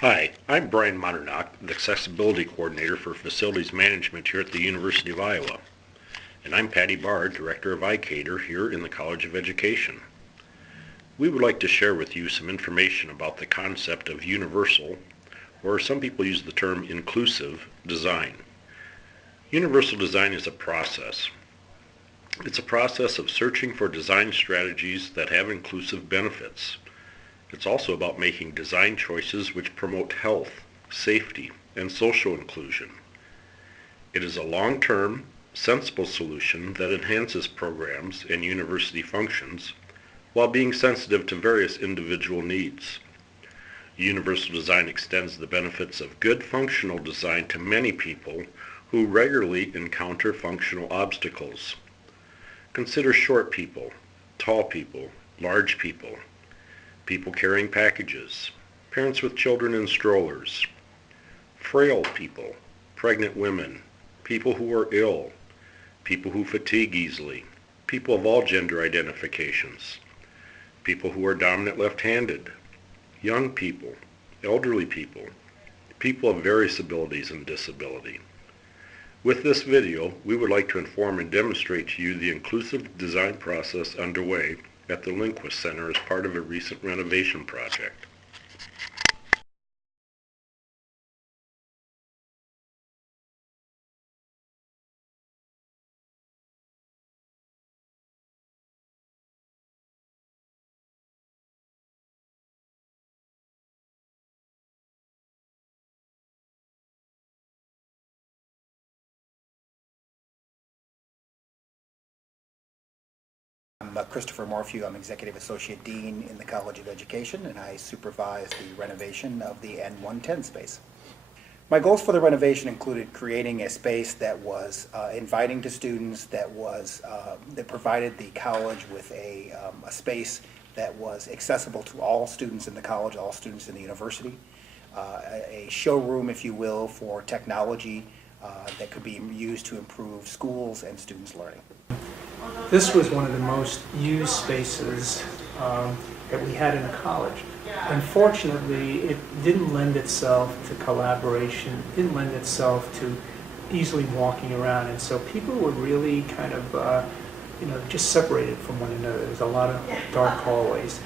Hi, I'm Brian Modernock, the Accessibility Coordinator for Facilities Management here at the University of Iowa. And I'm Patty Barr, Director of iCater here in the College of Education. We would like to share with you some information about the concept of universal, or some people use the term inclusive, design. Universal design is a process. It's a process of searching for design strategies that have inclusive benefits. It's also about making design choices which promote health, safety, and social inclusion. It is a long-term, sensible solution that enhances programs and university functions while being sensitive to various individual needs. Universal design extends the benefits of good functional design to many people who regularly encounter functional obstacles. Consider short people, tall people, large people, people carrying packages, parents with children in strollers, frail people, pregnant women, people who are ill, people who fatigue easily, people of all gender identifications, people who are dominant left-handed, young people, elderly people, people of various abilities and disability. With this video, we would like to inform and demonstrate to you the inclusive design process underway at the Linquist Center as part of a recent renovation project. I'm Christopher Morphew. I'm Executive Associate Dean in the College of Education, and I supervise the renovation of the N110 space. My goals for the renovation included creating a space that was inviting to students, that provided the college with a space that was accessible to all students in the college, all students in the university, a showroom, if you will, for technology that could be used to improve schools and students' learning. This was one of the most used spaces that we had in the college. Unfortunately, it didn't lend itself to collaboration, didn't lend itself to easily walking around, and so people were really kind of, just separated from one another. There's a lot of dark hallways.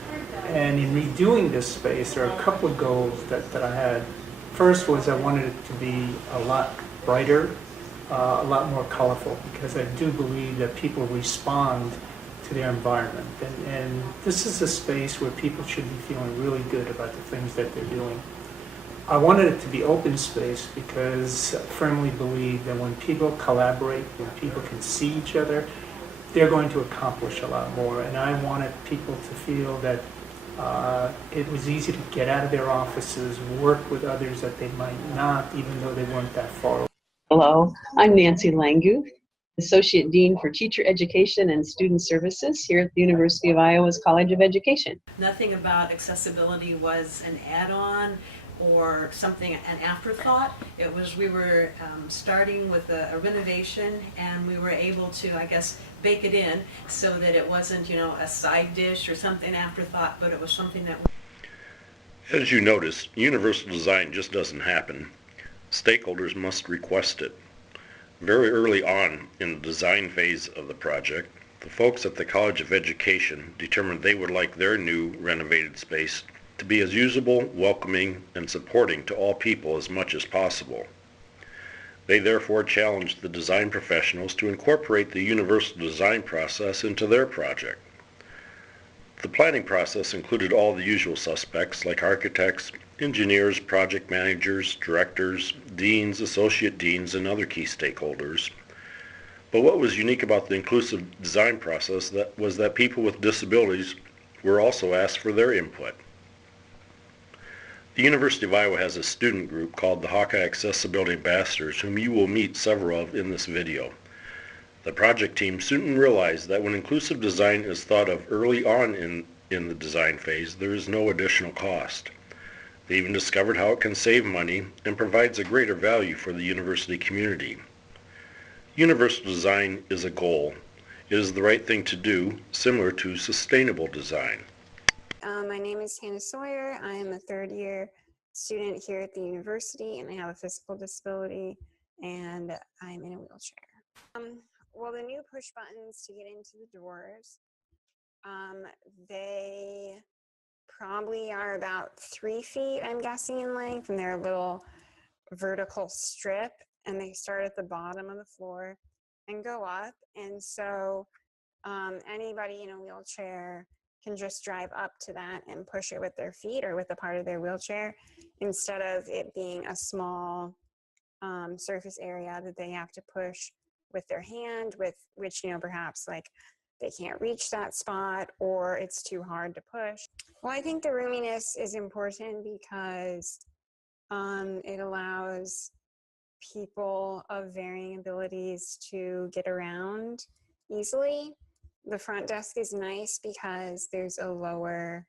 And in redoing this space, there are a couple of goals that I had. First was I wanted it to be a lot brighter, a lot more colorful, because I do believe that people respond to their environment. And this is a space where people should be feeling really good about the things that they're doing. I wanted it to be open space because I firmly believe that when people collaborate, when people can see each other, they're going to accomplish a lot more. And I wanted people to feel that it was easy to get out of their offices, work with others that they might not, even though they weren't that far away. Hello, I'm Nancy Languth, Associate Dean for Teacher Education and Student Services here at the University of Iowa's College of Education. Nothing about accessibility was an add-on or something, an afterthought. It was, we were starting with a renovation, and we were able to, I guess, bake it in so that it wasn't, a side dish or something afterthought, but it was something that... As you notice, universal design just doesn't happen. Stakeholders must request it. Very early on in the design phase of the project, the folks at the College of Education determined they would like their new renovated space to be as usable, welcoming, and supporting to all people as much as possible. They therefore challenged the design professionals to incorporate the universal design process into their project. The planning process included all the usual suspects like architects, engineers, project managers, directors, deans, associate deans, and other key stakeholders. But what was unique about the inclusive design process was that people with disabilities were also asked for their input. The University of Iowa has a student group called the Hawkeye Accessibility Ambassadors, whom you will meet several of in this video. The project team soon realized that when inclusive design is thought of early on in the design phase, there is no additional cost. They even discovered how it can save money and provides a greater value for the university community. Universal design is a goal. It is the right thing to do, similar to sustainable design. My name is Hannah Sawyer. I am a third year student here at the university, and I have a physical disability, and I'm in a wheelchair. Well, the new push buttons to get into the doors, they probably are about 3 feet, I'm guessing, in length, and they're a little vertical strip, and they start at the bottom of the floor and go up. And so anybody in a wheelchair can just drive up to that and push it with their feet or with a part of their wheelchair, instead of it being a small surface area that they have to push with their hand, with which, perhaps like they can't reach that spot or it's too hard to push. Well, I think the roominess is important because it allows people of varying abilities to get around easily. The front desk is nice because there's a lower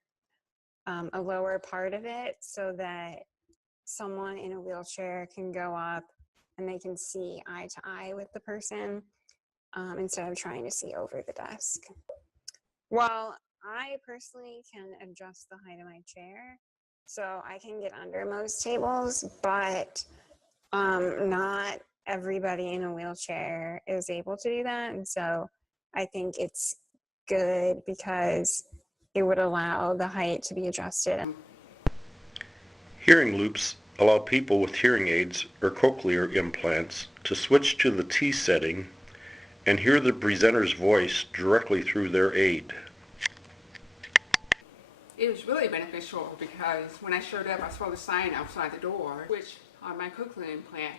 part of it, so that someone in a wheelchair can go up and they can see eye to eye with the person, instead of trying to see over the desk. Well, I personally can adjust the height of my chair, so I can get under most tables, but not everybody in a wheelchair is able to do that. And so I think it's good because it would allow the height to be adjusted. Hearing loops allow people with hearing aids or cochlear implants to switch to the T setting and hear the presenter's voice directly through their aid. It was really beneficial because when I showed up, I saw the sign outside the door, which on my cochlear implant,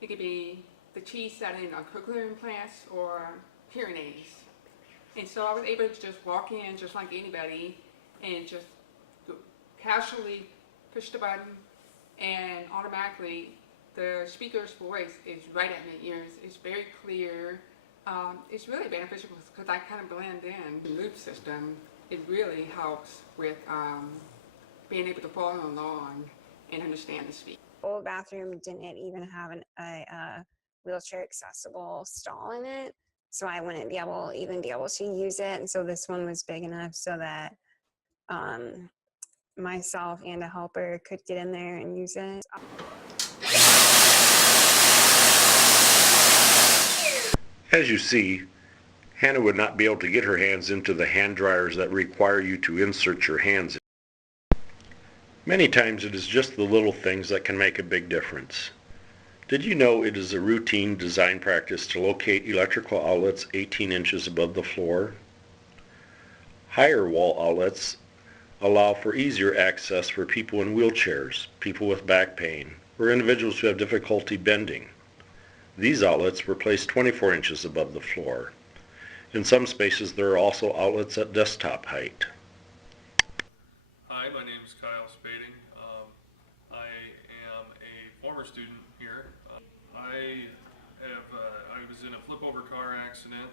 it could be the T setting on cochlear implants or hearing aids. And so I was able to just walk in just like anybody and just casually push the button, and automatically the speaker's voice is right at my ears. It's very clear. It's really beneficial because I kind of blend in. The loop system, it really helps with being able to follow along and understand the speech. Old bathroom didn't even have a wheelchair accessible stall in it, so I wouldn't even be able to use it. And so this one was big enough so that myself and a helper could get in there and use it. As you see, Hannah would not be able to get her hands into the hand dryers that require you to insert your hands in. Many times it is just the little things that can make a big difference. Did you know it is a routine design practice to locate electrical outlets 18 inches above the floor? Higher wall outlets allow for easier access for people in wheelchairs, people with back pain, or individuals who have difficulty bending. These outlets were placed 24 inches above the floor. In some spaces there are also outlets at desktop height. Hi, my name is Kyle Spading. I am a former student here. I was in a flip-over car accident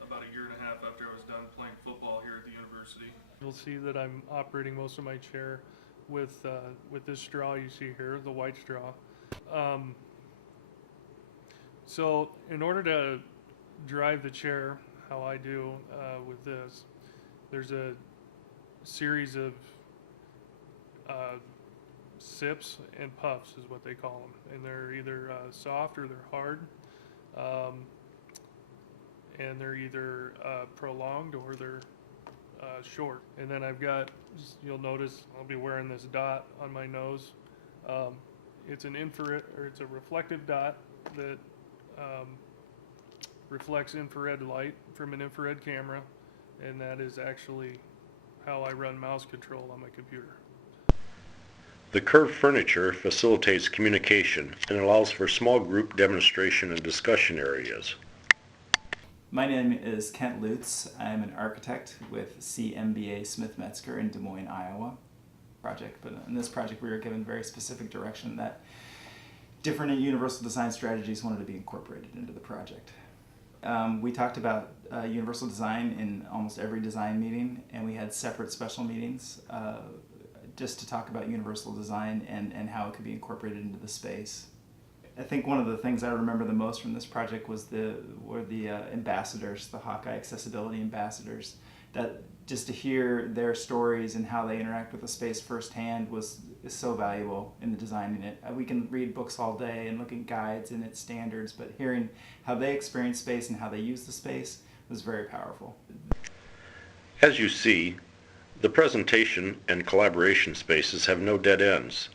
about a year and a half after I was done playing football here at the university. You'll see that I'm operating most of my chair with this straw you see here, the white straw. So in order to drive the chair, how I do with this, there's a series of sips and puffs is what they call them, and they're either soft or they're hard, and they're either prolonged or they're short. And then I've got, you'll notice I'll be wearing this dot on my nose. It's an infrared, or it's a reflective dot that reflects infrared light from an infrared camera, and that is actually how I run mouse control on my computer. The curved furniture facilitates communication and allows for small group demonstration and discussion areas. My name is Kent Lutz. I'm an architect with CMBA Smith Metzger in Des Moines, Iowa. But in this project we were given very specific direction that different universal design strategies wanted to be incorporated into the project. We talked about universal design in almost every design meeting, and we had separate special meetings just to talk about universal design and how it could be incorporated into the space. I think one of the things I remember the most from this project were the ambassadors, the Hawkeye accessibility ambassadors, that just to hear their stories and how they interact with the space firsthand is so valuable in the designing it. We can read books all day and look at guides and its standards, but hearing how they experience space and how they use the space was very powerful. As you see, the presentation and collaboration spaces have no dead ends,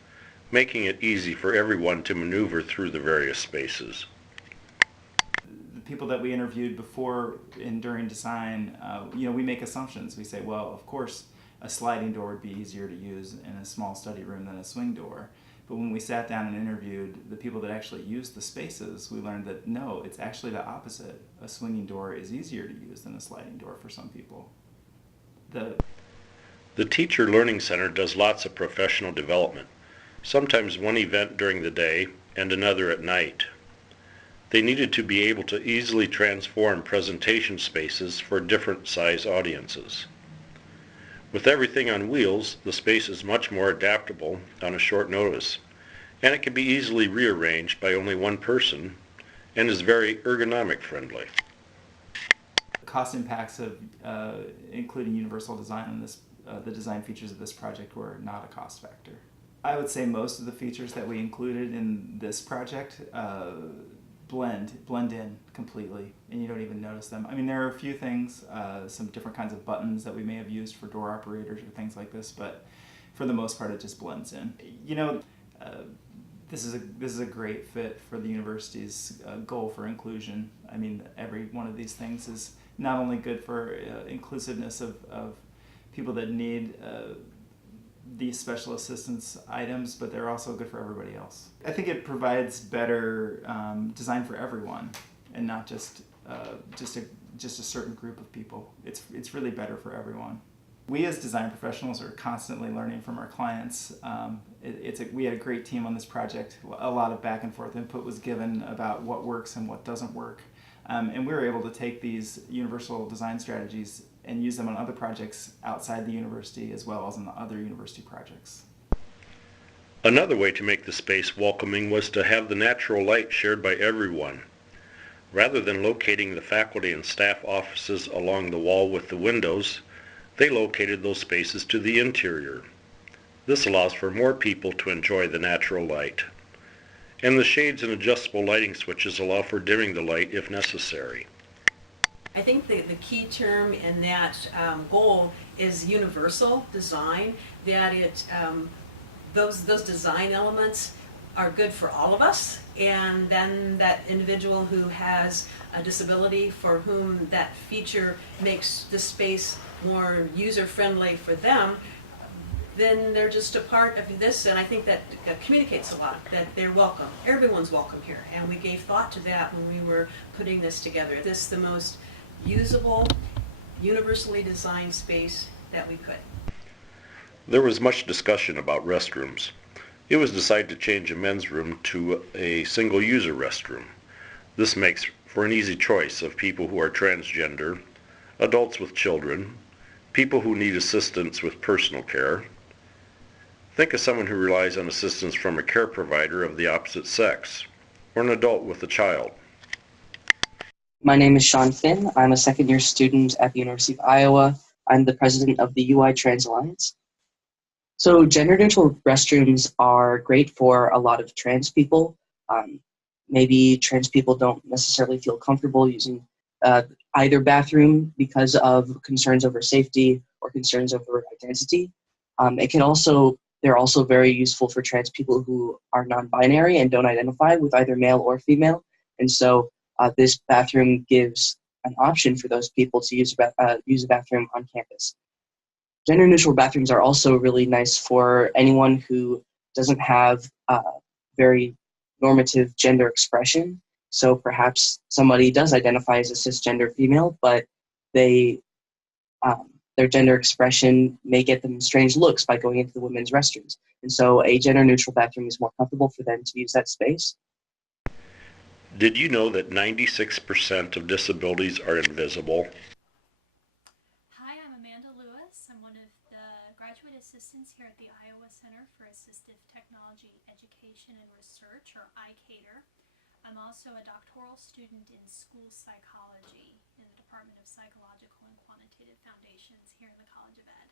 making it easy for everyone to maneuver through the various spaces. The people that we interviewed before and during design, we make assumptions. We say, well, of course, a sliding door would be easier to use in a small study room than a swing door. But when we sat down and interviewed the people that actually used the spaces, we learned that no, it's actually the opposite. A swinging door is easier to use than a sliding door for some people. The Teacher Learning Center does lots of professional development, sometimes one event during the day and another at night. They needed to be able to easily transform presentation spaces for different size audiences. With everything on wheels, the space is much more adaptable on a short notice, and it can be easily rearranged by only one person and is very ergonomic friendly. Cost impacts of including universal design on this, the design features of this project were not a cost factor. I would say most of the features that we included in this project blend in completely, and you don't even notice them. I mean, there are a few things, some different kinds of buttons that we may have used for door operators or things like this, but for the most part, it just blends in. This is a great fit for the university's goal for inclusion. I mean, every one of these things is not only good for inclusiveness of people that need these special assistance items, but they're also good for everybody else. I think it provides better design for everyone, and not just a certain group of people. It's really better for everyone. We as design professionals are constantly learning from our clients. We had a great team on this project. A lot of back and forth input was given about what works and what doesn't work. And we were able to take these universal design strategies and use them on other projects outside the university as well as on the other university projects. Another way to make the space welcoming was to have the natural light shared by everyone. Rather than locating the faculty and staff offices along the wall with the windows, they located those spaces to the interior. This allows for more people to enjoy the natural light. And the shades and adjustable lighting switches allow for dimming the light if necessary. I think the key term in that goal is universal design, that those design elements are good for all of us, and then that individual who has a disability for whom that feature makes the space more user-friendly for them, then they're just a part of this, and I think that communicates a lot, that they're welcome. Everyone's welcome here, and we gave thought to that when we were putting this together. This is the most usable, universally designed space that we could. There was much discussion about restrooms. It was decided to change a men's room to a single-user restroom. This makes for an easy choice of people who are transgender, adults with children, people who need assistance with personal care. Think of someone who relies on assistance from a care provider of the opposite sex, or an adult with a child. My name is Sean Finn. I'm a second-year student at the University of Iowa. I'm the president of the UI Trans Alliance. So gender-neutral restrooms are great for a lot of trans people. Maybe trans people don't necessarily feel comfortable using either bathroom because of concerns over safety or concerns over identity. They're also very useful for trans people who are non-binary and don't identify with either male or female. And so this bathroom gives an option for those people to use a bathroom on campus. Gender-neutral bathrooms are also really nice for anyone who doesn't have very normative gender expression. So perhaps somebody does identify as a cisgender female, but their gender expression may get them strange looks by going into the women's restrooms. And so a gender-neutral bathroom is more comfortable for them to use that space. Did you know that 96% of disabilities are invisible? Hi, I'm Amanda Lewis. I'm one of the graduate assistants here at the Iowa Center for Assistive Technology Education and Research, or ICATER. I'm also a doctoral student in school psychology in the Department of Psychological and Quantitative Quantitative Foundations here in the College of Ed.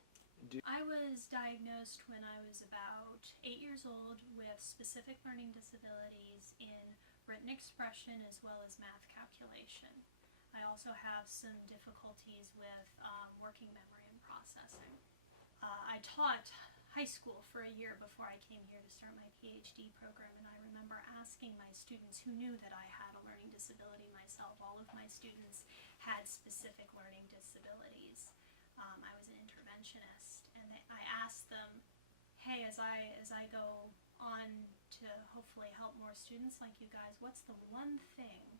I was diagnosed when I was about 8 years old with specific learning disabilities in written expression as well as math calculation. I also have some difficulties with working memory and processing. I taught high school for a year before I came here to start my PhD program, and I remember asking my students who knew that I had a learning disability myself. All of my students had specific learning disabilities. I was an interventionist, and I asked them, hey, as I go on to hopefully help more students like you guys, what's the one thing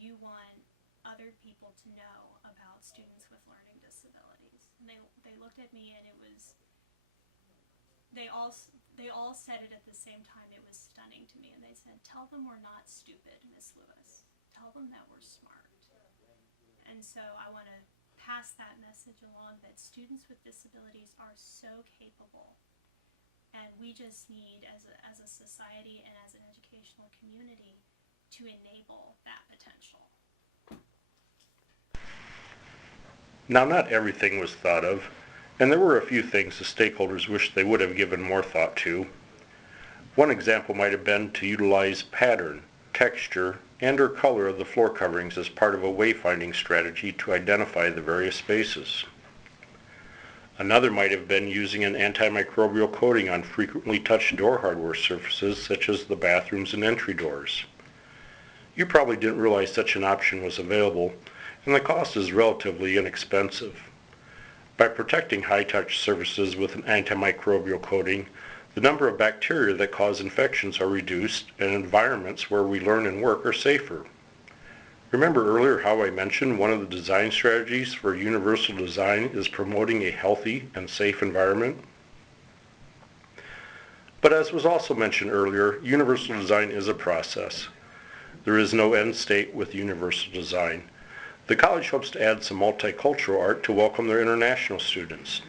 you want other people to know about students with learning disabilities? And they looked at me, and it was, they all said it at the same time. It was stunning to me, and they said, tell them we're not stupid, Miss Lewis. Tell them that we're smart. And so I want to pass that message along, that students with disabilities are so capable, and we just need, as a society and as an educational community, to enable that potential. Now, not everything was thought of, and there were a few things the stakeholders wished they would have given more thought to. One example might have been to utilize pattern, texture, and/or color of the floor coverings as part of a wayfinding strategy to identify the various spaces. Another might have been using an antimicrobial coating on frequently touched door hardware surfaces such as the bathrooms and entry doors. You probably didn't realize such an option was available, and the cost is relatively inexpensive. By protecting high-touch surfaces with an antimicrobial coating, the number of bacteria that cause infections are reduced, and environments where we learn and work are safer. Remember earlier how I mentioned one of the design strategies for universal design is promoting a healthy and safe environment? But as was also mentioned earlier, universal design is a process. There is no end state with universal design. The college hopes to add some multicultural art to welcome their international students.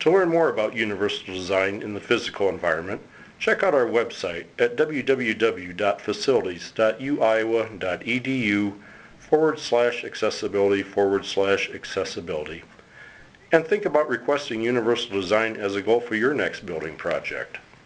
To learn more about universal design in the physical environment, check out our website at www.facilities.uiowa.edu/accessibility/accessibility. And think about requesting universal design as a goal for your next building project.